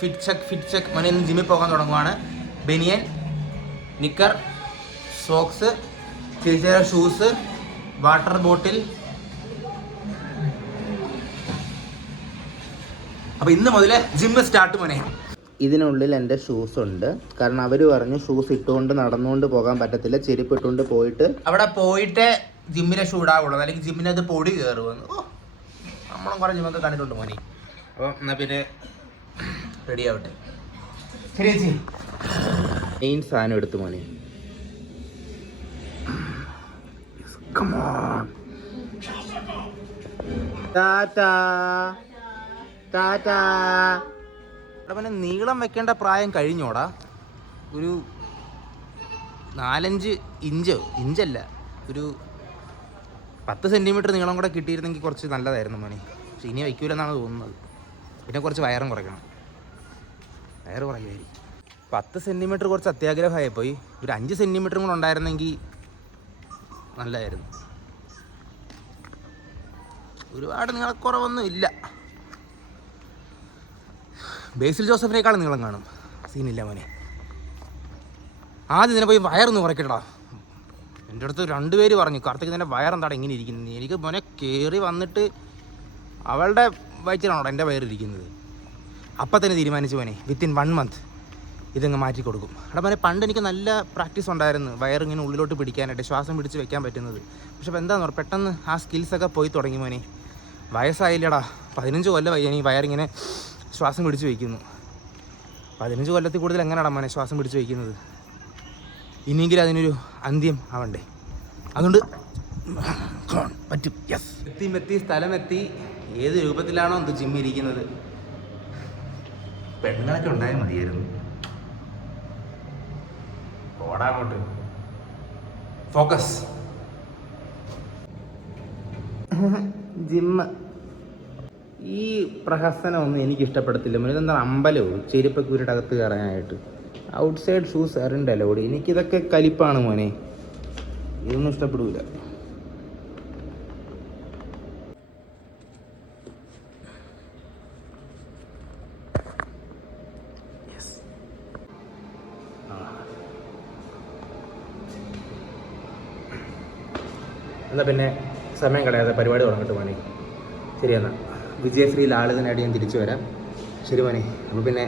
Fit check മോനെ ഇന്ന് ജിമ്മിൽ പോകാൻ തുടങ്ങുവാണ്. ബനിയൻ, നിക്കർ, സോക്സ്, ചെറിയ ഷൂസ്, വാട്ടർ ബോട്ടിൽ. അപ്പോൾ ഇന്ന് മുതൽ ജിമ്മ് സ്റ്റാർട്ട് മോനെ. ഇതിനുള്ളിൽ എൻ്റെ ഷൂസ് ഉണ്ട്. കാരണം അവർ പറഞ്ഞു ഷൂസ് ഇട്ടുകൊണ്ട് നടന്നുകൊണ്ട് പോകാൻ പറ്റത്തില്ല, ചെരുപ്പ് ഇട്ടുകൊണ്ട് പോയിട്ട് അവിടെ പോയിട്ട് ജിമ്മിലെ ഷൂ ഇടാവുള്ളൂ, അല്ലെങ്കിൽ ജിമ്മിനകത്ത് പൊടി കയറുമെന്ന്. നമ്മളും കുറേ ജിമ്മൊക്കെ കണ്ടിട്ടുണ്ട് മോനെ. അപ്പോൾ എന്നാൽ പിന്നെ റെഡി ആവട്ടെ. ശരി ചേച്ചി. മെയിൻ സാധനം എടുത്തു മോനെ. ടാറ്റാ ടാറ്റാ. അവിടെ പിന്നെ നീളം വെക്കേണ്ട പ്രായം കഴിഞ്ഞോടാ. ഒരു 4-5 ഇഞ്ചല്ല, ഒരു 10 സെൻറ്റിമീറ്റർ നീളം കൂടെ കിട്ടിയിരുന്നെങ്കിൽ കുറച്ച് നല്ലതായിരുന്നു മോനെ. പക്ഷെ ഇനി വയ്ക്കൂലെന്നാണ് തോന്നുന്നത്. പിന്നെ കുറച്ച് വയറും കുറയ്ക്കണം, വയറ് കുറയുമായിരിക്കും. 10 സെൻറ്റിമീറ്റർ കുറച്ച് അത്യാഗ്രഹമായി പോയി. ഒരു 5 സെൻറ്റിമീറ്ററും കൂടെ ഉണ്ടായിരുന്നെങ്കിൽ നല്ലതായിരുന്നു. ഒരുപാട് നീളക്കുറവൊന്നും ഇല്ല. ബേസിൽ ജോസഫിനേക്കാളും നീളം കാണും, സീനില്ല മോനെ. ആദ്യം ഇതിനെ പോയി വയറൊന്ന് കുറയ്ക്കട്ടാ. എൻ്റെ അടുത്ത് 2 പേര് പറഞ്ഞു, കാർത്തിക് ഇതിൻ്റെ വയറെന്താണ് ഇങ്ങനെ ഇരിക്കുന്നത്. എനിക്ക് മോനെ കയറി വന്നിട്ട് അവളുടെ വയറ്റിലാണോ എൻ്റെ വയറിരിക്കുന്നത്. അപ്പം തന്നെ തീരുമാനിച്ചു മോനെ, വിത്തിൻ 1 മന്ത് ഇതങ്ങ് മാറ്റി കൊടുക്കും. അവിടെ മോനെ പണ്ട് എനിക്ക് നല്ല പ്രാക്ടീസ് ഉണ്ടായിരുന്നു, വയറിങ്ങനെ ഉള്ളിലോട്ട് പിടിക്കാനായിട്ട്, ശ്വാസം പിടിച്ച് വെക്കാൻ പറ്റുന്നത്. പക്ഷെ അപ്പോൾ എന്താണെന്ന് പറയുക, പെട്ടെന്ന് ആ സ്കിൽസൊക്കെ പോയി തുടങ്ങി മോനെ. വയസ്സായില്ലടാ, 15 കൊല്ലമായി ഈ വയറിങ്ങനെ ശ്വാസം പിടിച്ച് വയ്ക്കുന്നു. 15 കൊല്ലത്തിൽ കൂടുതൽ എങ്ങനെയാടാ മോനെ ശ്വാസം പിടിച്ച് വയ്ക്കുന്നത്. ഇനിയെങ്കിലും അതിനൊരു അന്ത്യം ആവണ്ടേ. അതുകൊണ്ട് പറ്റും. യെസ്, എത്തി സ്ഥലമെത്തി. ഏത് രൂപത്തിലാണോ എന്ത് ജിമ്മിരിക്കുന്നത്. പെണ്ണുങ്ങളൊക്കെ ഉണ്ടായാൽ മതിയായിരുന്നു. ഓടാങ്ങോട്ട് ഫോക്കസ്. ജിമ്മ്. ഈ പ്രഹസനമൊന്നും എനിക്ക് ഇഷ്ടപ്പെടത്തില്ല. ഇതെന്താ അമ്പലവും ചെരുപ്പൊക്കെ ഉരുട്ട് അകത്ത് കയറാനായിട്ട്. ഔട്ട് സൈഡ് ഷൂസ് അറിയണ്ടല്ലോ ഓടി. എനിക്കിതൊക്കെ കലിപ്പാണ് മോനെ, ഇതൊന്നും ഇഷ്ടപ്പെടില്ല. എന്നാൽ പിന്നെ സമയം കളയാതെ പരിപാടി തുടങ്ങട്ടെ മോനെ. ശരി, എന്നാൽ വിജയശ്രീ ലാളിതനായിട്ട് ഞാൻ തിരിച്ചു വരാം. ശരി മോനെ. അപ്പോൾ പിന്നെ